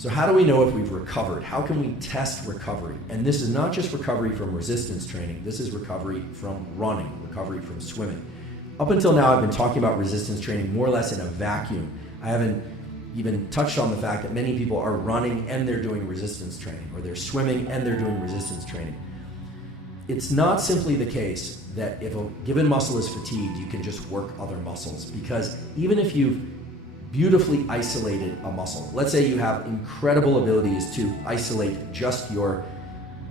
So how do we know if we've recovered? How can we test recovery? And this is not just recovery from resistance training. This is recovery from running, recovery from swimming. Up until now, I've been talking about resistance training more or less in a vacuum. I haven't even touched on the fact that many people are running and they're doing resistance training, or they're swimming and they're doing resistance training. It's not simply the case that if a given muscle is fatigued, you can just work other muscles, because even if you've beautifully isolated a muscle, let's say you have incredible abilities to isolate just your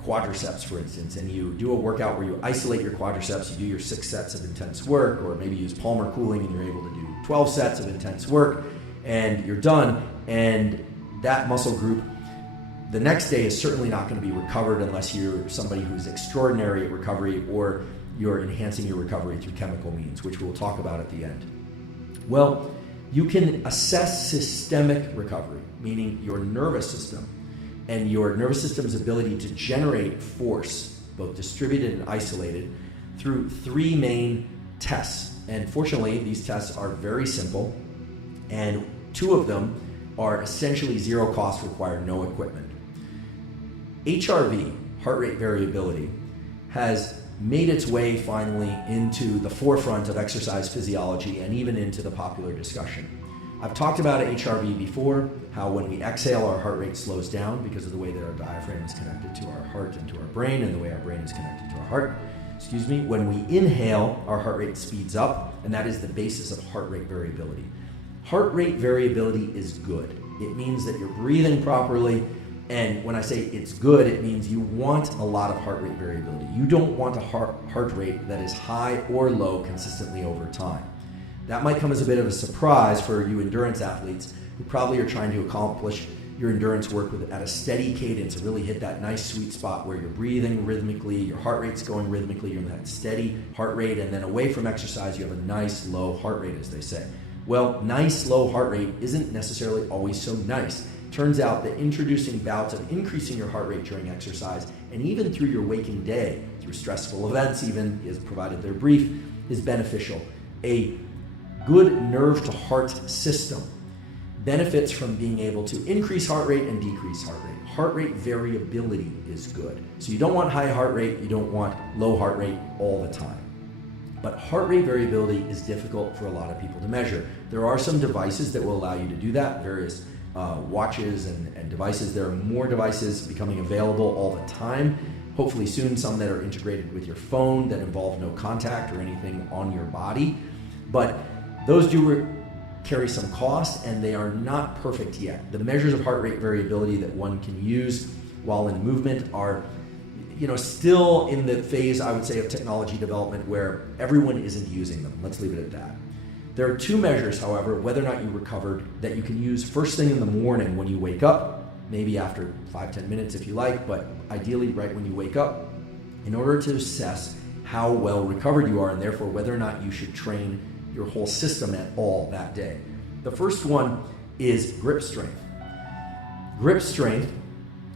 quadriceps, for instance, and you do a workout where you isolate your quadriceps, you do your 6 sets of intense work, or maybe use Palmer cooling and you're able to do 12 sets of intense work, and you're done, and that muscle group the next day is certainly not going to be recovered unless you're somebody who's extraordinary at recovery, or you're enhancing your recovery through chemical means, which we'll talk about at the end. Well, you can assess systemic recovery, meaning your nervous system and your nervous system's ability to generate force, both distributed and isolated, through 3 main tests. And fortunately, these tests are very simple, and 2 of them are essentially zero cost, require no equipment. HRV, heart rate variability, has made its way finally into the forefront of exercise physiology and even into the popular discussion. I've talked about HRV before, how when we exhale, our heart rate slows down because of the way that our diaphragm is connected to our heart and to our brain, and the way our brain is connected to our heart. When we inhale, our heart rate speeds up, and that is the basis of heart rate variability. Heart rate variability is good. It means that you're breathing properly, and when I say it's good, it means you want a lot of heart rate variability. You don't want a heart rate that is high or low consistently over time. That might come as a bit of a surprise for you endurance athletes who probably are trying to accomplish your endurance work at a steady cadence and really hit that nice sweet spot where you're breathing rhythmically, your heart rate's going rhythmically, you're in that steady heart rate, and then away from exercise, you have a nice low heart rate, as they say. Well, nice low heart rate isn't necessarily always so nice. Turns out that introducing bouts of increasing your heart rate during exercise, and even through your waking day, through stressful events even, is provided they're brief, is beneficial. A good nerve to heart system benefits from being able to increase heart rate and decrease heart rate. Heart rate variability is good. So you don't want high heart rate, you don't want low heart rate all the time. But heart rate variability is difficult for a lot of people to measure. There are some devices that will allow you to do that, various watches and devices. There are more devices becoming available all the time. Hopefully soon, some that are integrated with your phone that involve no contact or anything on your body. But those do carry some cost, and they are not perfect yet. The measures of heart rate variability that one can use while in movement are still in the phase, I would say, of technology development where everyone isn't using them. Let's leave it at that. There are 2 measures, however, whether or not you recovered, that you can use first thing in the morning when you wake up, maybe after 5-10 minutes if you like, but ideally right when you wake up, in order to assess how well recovered you are, and therefore whether or not you should train your whole system at all that day. The first one is grip strength. Grip strength,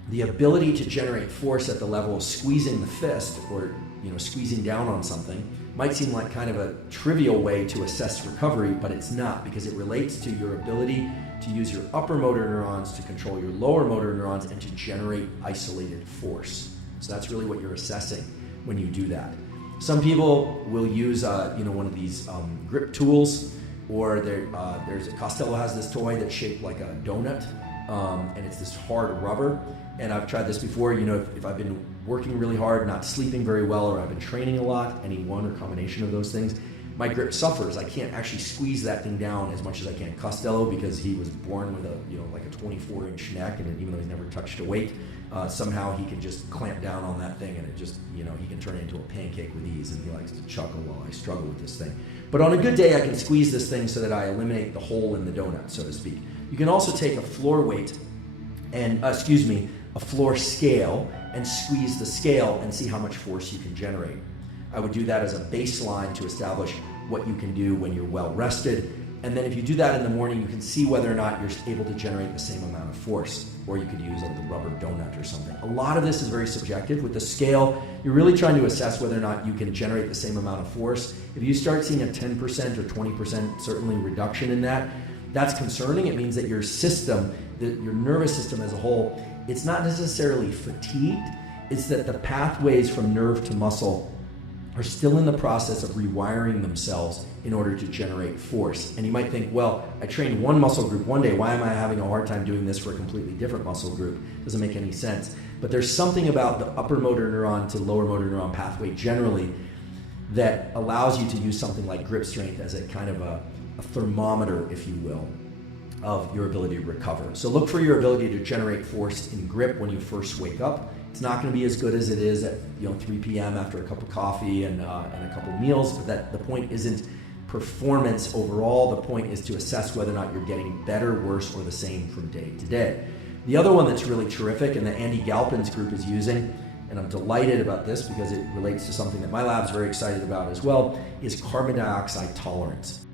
the ability to generate force at the level of squeezing the fist, or squeezing down on something, might seem like kind of a trivial way to assess recovery, but it's not, because it relates to your ability to use your upper motor neurons to control your lower motor neurons and to generate isolated force. So that's really what you're assessing when you do that. Some people will use one of these grip tools, or there's Costello has this toy that's shaped like a donut, and it's this hard rubber. And I've tried this before. If I've been working really hard, not sleeping very well, or I've been training a lot, any one or combination of those things, my grip suffers. I can't actually squeeze that thing down as much as I can. Costello, because he was born with a 24-inch neck, and even though he's never touched a weight, somehow he can just clamp down on that thing, and it just, he can turn it into a pancake with ease, and he likes to chuckle while I struggle with this thing. But on a good day, I can squeeze this thing so that I eliminate the hole in the donut, so to speak. You can also take a floor weight and, a floor scale, and squeeze the scale and see how much force you can generate. I would do that as a baseline to establish what you can do when you're well rested. And then if you do that in the morning, you can see whether or not you're able to generate the same amount of force, or you could use the rubber donut or something. A lot of this is very subjective. With the scale, you're really trying to assess whether or not you can generate the same amount of force. If you start seeing a 10% or 20% certainly reduction in that, That's concerning. It means that your system, your nervous system as a whole, it's not necessarily fatigued. It's that the pathways from nerve to muscle are still in the process of rewiring themselves in order to generate force. And you might think, well, I trained one muscle group one day. Why am I having a hard time doing this for a completely different muscle group? Doesn't make any sense. But there's something about the upper motor neuron to lower motor neuron pathway generally that allows you to use something like grip strength as a kind of a thermometer, if you will, of your ability to recover. So look for your ability to generate force in grip when you first wake up. It's not going to be as good as it is at 3 p.m. after a cup of coffee and a couple of meals, but the point isn't performance overall. The point is to assess whether or not you're getting better, worse, or the same from day to day. The other one that's really terrific and that Andy Galpin's group is using, and I'm delighted about this because it relates to something that my lab's very excited about as well, is carbon dioxide tolerance.